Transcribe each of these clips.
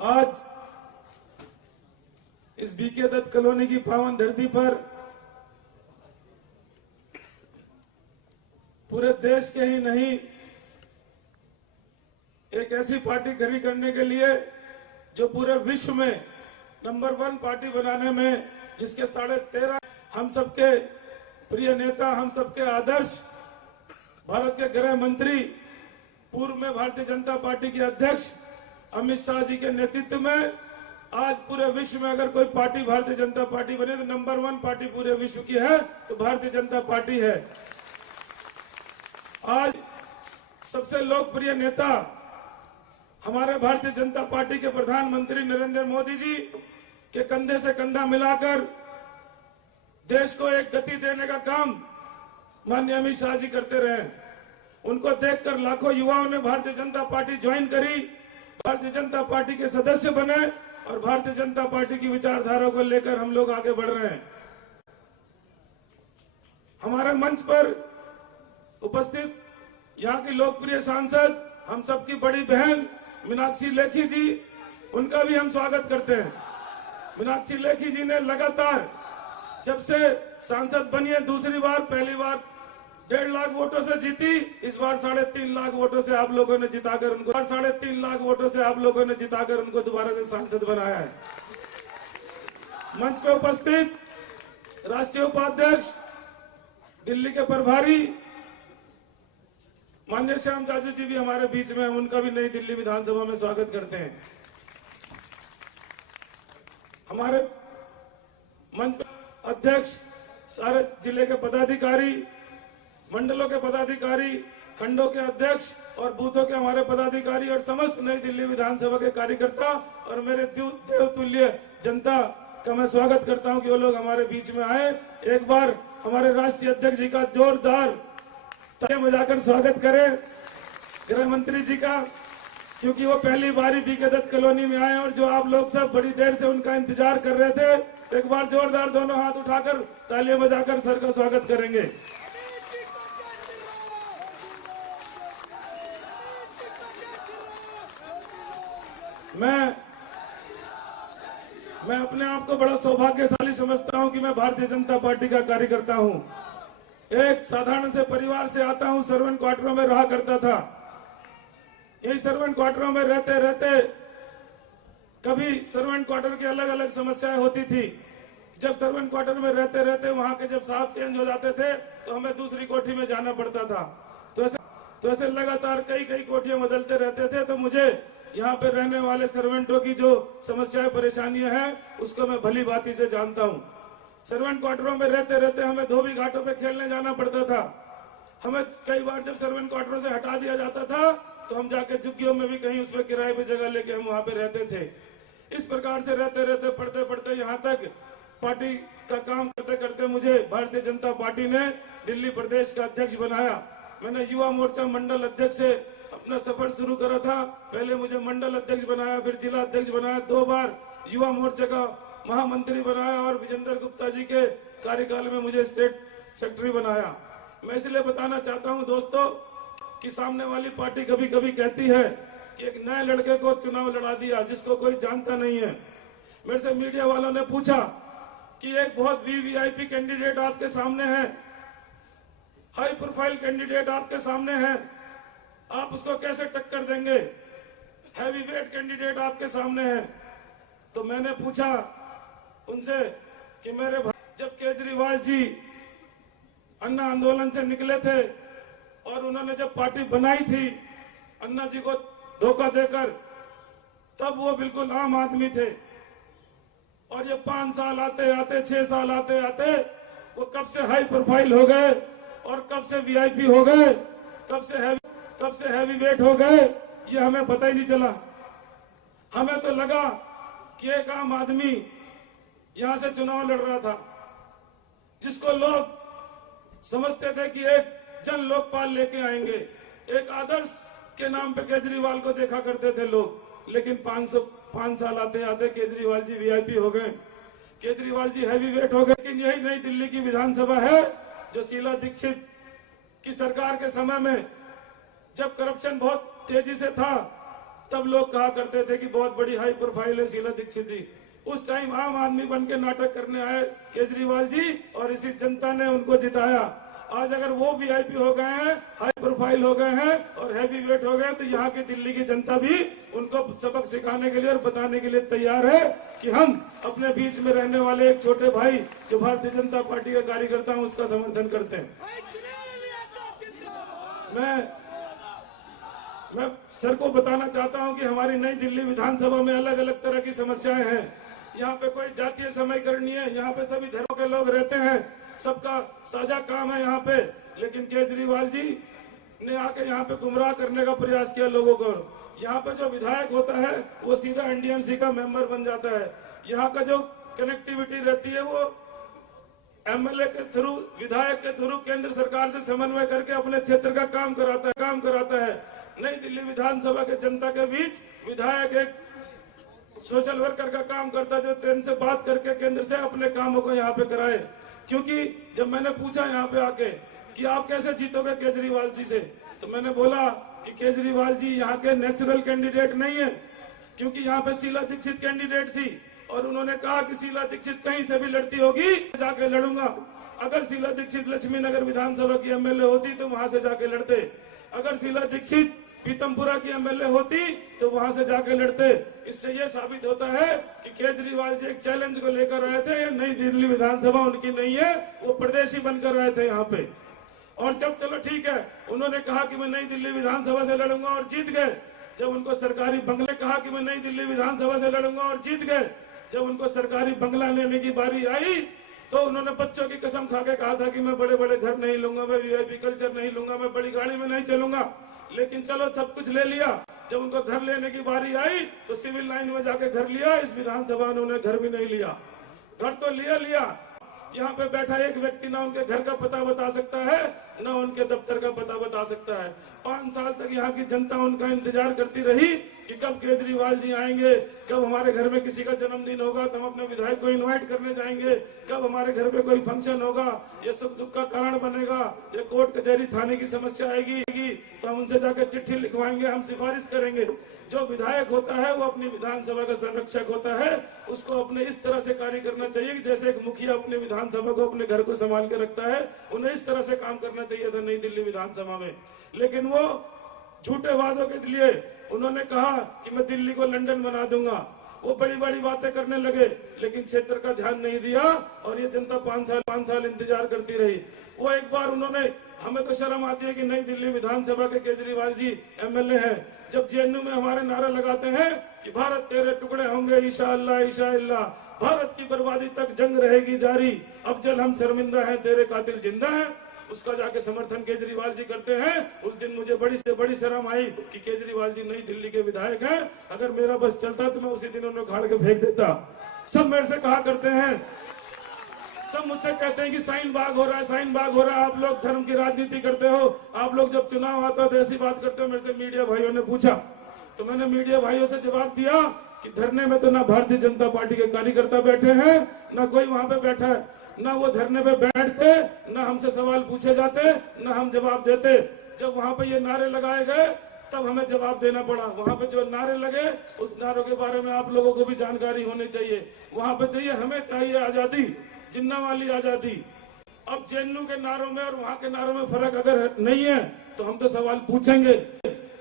आज इस BK Dutt colony की पावन धरती पर पूरे देश के ही नहीं, एक ऐसी पार्टी खड़ी करने के लिए जो पूरे विश्व में नंबर 1 पार्टी बनाने में, जिसके 13.5 हम सबके प्रिय नेता, हम सबके आदर्श भारत के गृह मंत्री, पूर्व में भारतीय जनता पार्टी के अध्यक्ष अमित शाह जी के नेतृत्व में आज पूरे विश्व में अगर कोई पार्टी भारतीय जनता पार्टी बने तो नंबर 1 पार्टी पूरे विश्व की है तो भारतीय जनता पार्टी है। आज सबसे लोकप्रिय नेता हमारे भारतीय जनता पार्टी के प्रधानमंत्री नरेंद्र मोदी जी के कंधे से कंधा मिलाकर देश को एक गति देने का काम माननीय अमित शाह जी करते रहे। उनको देखकर लाखों युवाओं ने भारतीय जनता पार्टी ज्वाइन करी, भारतीय जनता पार्टी के सदस्य बने और भारतीय जनता पार्टी की विचारधारा को लेकर हम लोग आगे बढ़ रहे हैं। हमारे मंच पर उपस्थित यहाँ की लोकप्रिय सांसद, हम सबकी बड़ी बहन मीनाक्षी लेखी जी, उनका भी हम स्वागत करते हैं। मीनाक्षी लेखी जी ने लगातार जब से सांसद बनी है, दूसरी बार, पहली बार 1.5 लाख वोटों से जीती, इस बार 3.5 लाख वोटों से आप लोगों ने जिताकर उनको 3.5 लाख वोटों से आप लोगों ने जिताकर उनको दोबारा से सांसद बनाया है। मंच पर उपस्थित राष्ट्रीय उपाध्यक्ष, दिल्ली के प्रभारी माननीय श्याम जाजू जी भी हमारे बीच में, उनका भी नई दिल्ली विधानसभा में स्वागत करते हैं। हमारे मंच पर अध्यक्ष, सारे जिले के पदाधिकारी, मंडलों के पदाधिकारी, खंडों के अध्यक्ष और बूथों के हमारे पदाधिकारी और समस्त नई दिल्ली विधानसभा के कार्यकर्ता और मेरे देवतुल्य जनता का मैं स्वागत करता हूं कि वो लोग हमारे बीच में आए। एक बार हमारे राष्ट्रीय अध्यक्ष जी का जोरदार तालियां बजाकर स्वागत करें, गृह मंत्री जी का, क्योंकि वो पहली बारी बीके दत्त कॉलोनी में आए और जो आप लोग सब बड़ी देर से उनका इंतजार कर रहे थे। एक बार जोरदार दोनों हाथ उठाकर तालियां बजाकर सर का स्वागत करेंगे। मैं अपने आप को बड़ा सौभाग्यशाली समझता हूं कि मैं भारतीय जनता पार्टी का कार्यकर्ता हूं। एक साधारण से परिवार से आता हूं, सर्वेंट क्वार्टरों में रहा करता था। यही सर्वेंट क्वार्टरों में रहते रहते कभी सर्वेंट क्वार्टर की अलग अलग समस्याएं होती थी। जब सर्वेंट क्वार्टर में रहते रहते वहां के जब साहब चेंज हो जाते थे तो हमें दूसरी कोठी में जाना पड़ता था। तो ऐसे लगातार कई कोठियां बदलते रहते थे। तो मुझे यहाँ पे रहने वाले सर्वेंटों की जो समस्याएं परेशानियां हैं उसको मैं भली भांति से जानता हूँ। सर्वेंट क्वार्टरों में रहते रहते हमें धोबी घाटों पे खेलने जाना पड़ता था। हमें कई बार जब सर्वेंट क्वार्टरों से हटा दिया जाता था तो हम जाके झुग्गियों में भी कहीं उस पर किराए पे जगह लेके हम वहां पे रहते थे। इस प्रकार से रहते रहते पढ़ते पढ़ते यहाँ तक पार्टी का काम करते करते मुझे भारतीय जनता पार्टी ने दिल्ली प्रदेश का अध्यक्ष बनाया। मैंने युवा मोर्चा मंडल अध्यक्ष से अपना सफर शुरू करा था। पहले मुझे मंडल अध्यक्ष बनाया, फिर जिला अध्यक्ष बनाया, 2 बार युवा मोर्चा का महामंत्री बनाया और विजेंद्र गुप्ता जी के कार्यकाल में मुझे स्टेट सेक्रेटरी बनाया। मैं इसलिए बताना चाहता हूं दोस्तों कि सामने वाली पार्टी कभी कभी कहती है कि एक नए लड़के को चुनाव लड़ा दिया जिसको कोई जानता नहीं है। मेरे से मीडिया वालों ने पूछा कि एक बहुत वीवीआईपी कैंडिडेट आपके सामने है, हाई प्रोफाइल कैंडिडेट आपके सामने है, आप उसको कैसे टक्कर देंगे? हैवी वेट कैंडिडेट आपके सामने है। तो मैंने पूछा उनसे कि मेरे भाई, जब केजरीवाल जी अन्ना आंदोलन से निकले थे और उन्होंने जब पार्टी बनाई थी अन्ना जी को धोखा देकर, तब वो बिल्कुल आम आदमी थे। और ये 5 साल आते आते, 6 साल आते आते वो कब से हाई प्रोफाइल हो गए और कब से वीआईपी हो गए, कब से हैवी वेट हो गए, ये हमें पता ही नहीं चला। हमें तो लगा कि एक आम आदमी यहां से चुनाव लड़ रहा था, जिसको लोग समझते थे कि एक जन लोकपाल लेके आएंगे। एक आदर्श के नाम पे केजरीवाल को देखा करते थे लोग, लेकिन 5 साल आते आते केजरीवाल जी वीआईपी हो गए, केजरीवाल जी हैवी वेट हो गए। लेकिन यही नई दिल्ली की विधानसभा है जो शीला दीक्षित की सरकार के समय में, जब करप्शन बहुत तेजी से था, तब लोग कहा करते थे कि बहुत बड़ी हाई प्रोफाइल है शीला दीक्षित जी। उस टाइम आम आदमी बन के नाटक करने आए केजरीवाल जी और इसी जनता ने उनको जिताया। आज अगर वो वीआईपी हो गए हैं, हाई प्रोफाइल हो गए हैं और हैवी वेट हो गए, तो यहाँ की दिल्ली की जनता भी उनको सबक सिखाने के लिए और बताने के लिए तैयार है कि हम अपने बीच में रहने वाले एक छोटे भाई जो भारतीय जनता पार्टी का कार्यकर्ता हैं उसका समर्थन करते हैं। मैं सर को बताना चाहता हूं कि हमारी नई दिल्ली विधानसभा में अलग अलग तरह की समस्याएं हैं। यहाँ पे कोई जातीय समीकरण नहीं है, यहाँ पे सभी धर्मों के लोग रहते हैं, सबका साझा काम है यहाँ पे। लेकिन केजरीवाल जी ने आके यहाँ पे गुमराह करने का प्रयास किया लोगों को। यहाँ पे जो विधायक होता है वो सीधा एनडीएमसी का मेंबर बन जाता है। यहाँ का जो कनेक्टिविटी रहती है वो एमएलए के थ्रू, विधायक के थ्रू केंद्र सरकार से समन्वय करके अपने क्षेत्र का काम कराता है। नई दिल्ली विधानसभा के जनता के बीच विधायक एक सोशल वर्कर का काम करता है, जो ट्रेन से बात करके केंद्र से अपने कामों को यहाँ पे कराए। क्योंकि जब मैंने पूछा यहाँ पे आके कि आप कैसे जीतोगे केजरीवाल जी से, तो मैंने बोला कि केजरीवाल जी यहाँ के नेचुरल कैंडिडेट नहीं है, क्योंकि यहाँ पे शीला दीक्षित कैंडिडेट थी और उन्होंने कहा कि शीला दीक्षित कहीं से भी लड़ती होगी जाके लड़ूंगा। अगर शीला दीक्षित लक्ष्मी नगर विधानसभा की एमएलए होती तो वहां से जाके लड़ते, अगर शीला दीक्षित पीतमपुरा की एमएलए होती तो वहां से जाके लड़ते। इससे ये साबित होता है कि केजरीवाल जी एक चैलेंज को लेकर आए थे। ये नई दिल्ली विधानसभा उनकी नहीं है, वो प्रदेशी बनकर आए थे यहाँ पे। और जब चलो ठीक है, उन्होंने कहा कि मैं नई दिल्ली विधानसभा से लड़ूंगा और जीत गए। जब उनको सरकारी बंगले कहा कि मैं नई दिल्ली विधानसभा से लड़ूंगा और जीत गए। जब उनको सरकारी बंगला लेने की बारी आई तो उन्होंने बच्चों की कसम खा के कहा था कि मैं बड़े बड़े घर नहीं लूंगा, मैं वीआईपी कल्चर नहीं लूंगा, मैं बड़ी गाड़ी में नहीं चलूंगा। लेकिन चलो सब कुछ ले लिया। जब उनको घर लेने की बारी आई तो सिविल लाइन में जाके घर लिया। इस विधानसभा ने उन्हें घर भी नहीं लिया। घर तो लिया, यहाँ पे बैठा एक व्यक्ति ना उनके घर का पता बता सकता है, ना उनके दफ्तर का पता बता सकता है। 5 साल तक यहाँ की जनता उनका इंतजार करती रही कि कब केजरीवाल जी आएंगे, कब हमारे घर में किसी का जन्मदिन होगा तो हम अपने विधायक को इनवाइट करने जाएंगे, कब हमारे घर पे कोई फंक्शन होगा, ये सुख दुख का कारण बनेगा, ये कोर्ट कचहरी थाने की समस्या आएगी तो हम उनसे जाकर चिट्ठी लिखवाएंगे, हम सिफारिश करेंगे। जो विधायक होता है वो अपनी विधानसभा का संरक्षक होता है। उसको अपने इस तरह से कार्य करना चाहिए कि जैसे एक मुखिया अपने विधानसभा को अपने घर को संभाल के रखता है, उन्हें इस तरह से काम करना चाहिए था नई दिल्ली विधानसभा में। लेकिन वो झूठे वादों के लिए उन्होंने कहा कि मैं दिल्ली को लंदन बना दूंगा। वो बड़ी बड़ी बातें करने लगे, लेकिन क्षेत्र का ध्यान नहीं दिया और ये जनता 5 साल इंतजार करती रही। वो एक बार उन्होंने, हमें तो शर्म आती है कि नई दिल्ली विधानसभा के केजरीवाल जी एमएलए हैं, जब जेएनयू में हमारे नारा लगाते हैं कि भारत तेरे टुकड़े होंगे इंशाअल्लाह इंशाअल्लाह, भारत की बर्बादी तक जंग रहेगी जारी, अब जल हम शर्मिंदा हैं तेरे कातिल जिंदा हैं, उसका जाके समर्थन केजरीवाल जी करते हैं। उस दिन मुझे बड़ी से बड़ी शर्म आई कि केजरीवाल जी नई दिल्ली के विधायक हैं। अगर मेरा बस चलता तो मैं उसी दिन उन्हें उखाड़ के फेंक देता। सब मेरे से कहा करते हैं, सब मुझसे कहते हैं कि साइन बाग हो रहा है, साइन बाग हो रहा है, आप लोग धर्म की राजनीति करते हो, आप लोग जब चुनाव आता है तो ऐसी बात करते हो। मेरे से मीडिया भाइयों ने पूछा तो मैंने मीडिया भाइयों से जवाब दिया कि धरने में तो ना भारतीय जनता पार्टी के कार्यकर्ता बैठे हैं, ना कोई वहां पे बैठा है, ना वो धरने पे बैठते, ना हमसे सवाल पूछे जाते, ना हम जवाब देते। जब वहां पे ये नारे लगाए गए तब हमें जवाब देना पड़ा। वहां पे जो नारे लगे उस नारों के बारे में आप लोगों को भी जानकारी होनी चाहिए। वहां पे चाहिए, हमें चाहिए आजादी, जिन्ना वाली आजादी। अब जेएनयू के नारों में और वहां के नारों में फर्क अगर नहीं है तो हम तो सवाल पूछेंगे।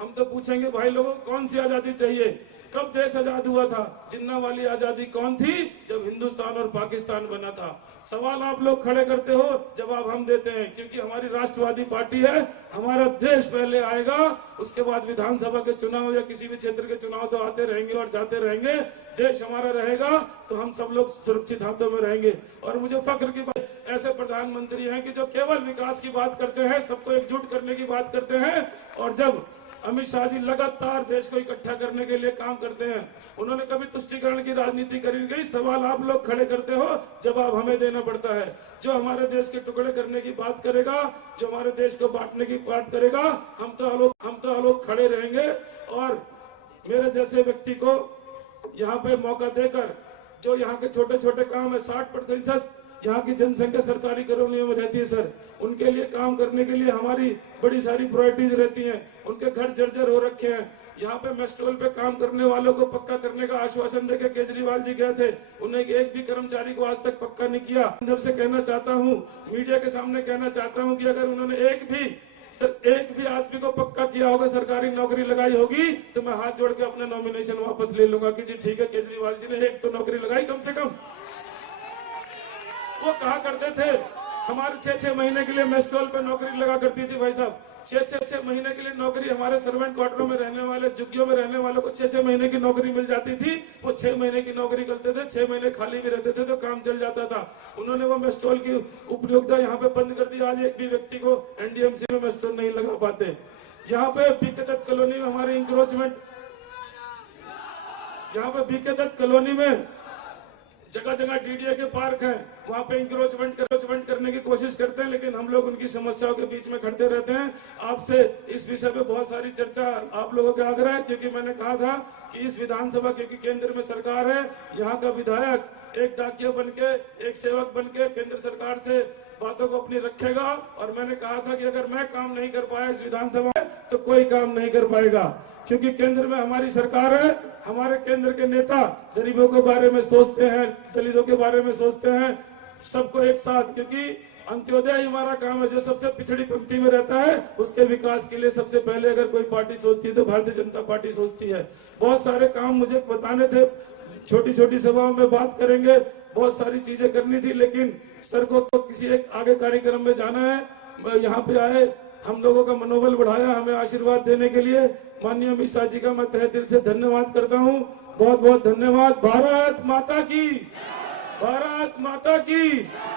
हम तो पूछेंगे भाई लोगों को कौन सी आजादी चाहिए, कब देश आजाद हुआ था, जिन्ना वाली आजादी कौन थी, जब हिंदुस्तान और पाकिस्तान बना था। सवाल आप लोग खड़े करते हो, जवाब हम देते हैं, क्योंकि हमारी राष्ट्रवादी पार्टी है। हमारा देश पहले आएगा, उसके बाद विधानसभा के चुनाव या किसी भी क्षेत्र के चुनाव तो आते रहेंगे और जाते रहेंगे। देश हमारा रहेगा तो हम सब लोग सुरक्षित हाथों में रहेंगे। और मुझे फख्र की बात, ऐसे प्रधानमंत्री हैं कि जो केवल विकास की बात करते हैं, सबको एकजुट करने की बात करते हैं। और जब अमित शाह जी लगातार देश को इकट्ठा करने के लिए काम करते हैं, उन्होंने कभी तुष्टीकरण की राजनीति करी गई। सवाल आप लोग खड़े करते हो, जवाब हमें देना पड़ता है। जो हमारे देश के टुकड़े करने की बात करेगा, जो हमारे देश को बांटने की बात करेगा, हम तो लोग खड़े रहेंगे। और मेरे जैसे व्यक्ति को यहाँ पे मौका देकर, जो यहाँ के छोटे छोटे काम है, 60% यहाँ की जनसंख्या सरकारी कॉलोनियों में रहती है सर, उनके लिए काम करने के लिए हमारी बड़ी सारी प्रायोरिटीज रहती हैं। उनके घर जर्जर हो रखे हैं, यहाँ पे मेस्ट्रोल पे काम करने वालों को पक्का करने का आश्वासन देके केजरीवाल जी गए थे, उन्हें एक भी कर्मचारी को आज तक पक्का नहीं किया। जब से कहना चाहता हूँ, मीडिया के सामने कहना चाहता हूँ कि अगर उन्होंने एक भी आदमी को पक्का किया होगा, सरकारी नौकरी लगाई होगी, तो मैं हाथ जोड़ के अपने नॉमिनेशन वापस ले लूंगा कि जी ठीक है, केजरीवाल जी ने एक तो नौकरी लगाई कम से कम। वो कहा करते थे हमारे 6-6 महीने के लिए मेस्ट्रोल पे नौकरी लगा करती थी भाई साहब, 6-6 महीने के लिए नौकरी हमारे सर्वेंट क्वार्टरों में रहने वाले, झुग्गियों में रहने वालों को 6-6 महीने की नौकरी मिल जाती थी। वो 6 महीने की नौकरी करते थे, 6 महीने खाली भी रहते थे तो काम चल जाता था। उन्होंने वो मेस्ट्रोल की उपयोगिता यहाँ पे बंद कर दी। आज एक भी व्यक्ति को एनडीएमसी में मेस्ट्रोल नहीं लगा पाते। यहाँ पे बीके दत्त कॉलोनी में हमारी इंक्रोचमेंट, यहाँ पे बीके दत्त कॉलोनी में जगह जगह डीडीए के पार्क हैं, वहां पे इंक्रोचमेंट करने की कोशिश करते हैं, लेकिन हम लोग उनकी समस्याओं के बीच में खड़ते रहते हैं। आपसे इस विषय पे बहुत सारी चर्चा आप लोगों के आग्रह है, क्योंकि मैंने कहा था कि इस विधानसभा, क्योंकि केंद्र में सरकार है, यहाँ का विधायक एक डाकिया बनके, एक सेवक बनके केंद्र सरकार से बातों को अपनी रखेगा। और मैंने कहा था कि अगर मैं काम नहीं कर पाया इस विधानसभा में, तो कोई काम नहीं कर पाएगा, क्योंकि केंद्र में हमारी सरकार है। हमारे केंद्र के नेता गरीबों के बारे में सोचते हैं, दलितों के बारे में सोचते हैं, सबको एक साथ, क्योंकि अंत्योदय ही हमारा काम है। जो सबसे पिछड़ी पंक्ति में रहता है, उसके विकास के लिए सबसे पहले अगर कोई पार्टी सोचती है तो भारतीय जनता पार्टी सोचती है। बहुत सारे काम मुझे बताने थे, छोटी छोटी सभाओं में बात करेंगे, बहुत सारी चीजें करनी थी, लेकिन सर को तो किसी एक आगे कार्यक्रम में जाना है। यहाँ पे आए, हम लोगों का मनोबल बढ़ाया, हमें आशीर्वाद देने के लिए माननीय अमित शाह जी का मैं तहे दिल से धन्यवाद करता हूँ। बहुत बहुत धन्यवाद। भारत माता की, भारत माता की।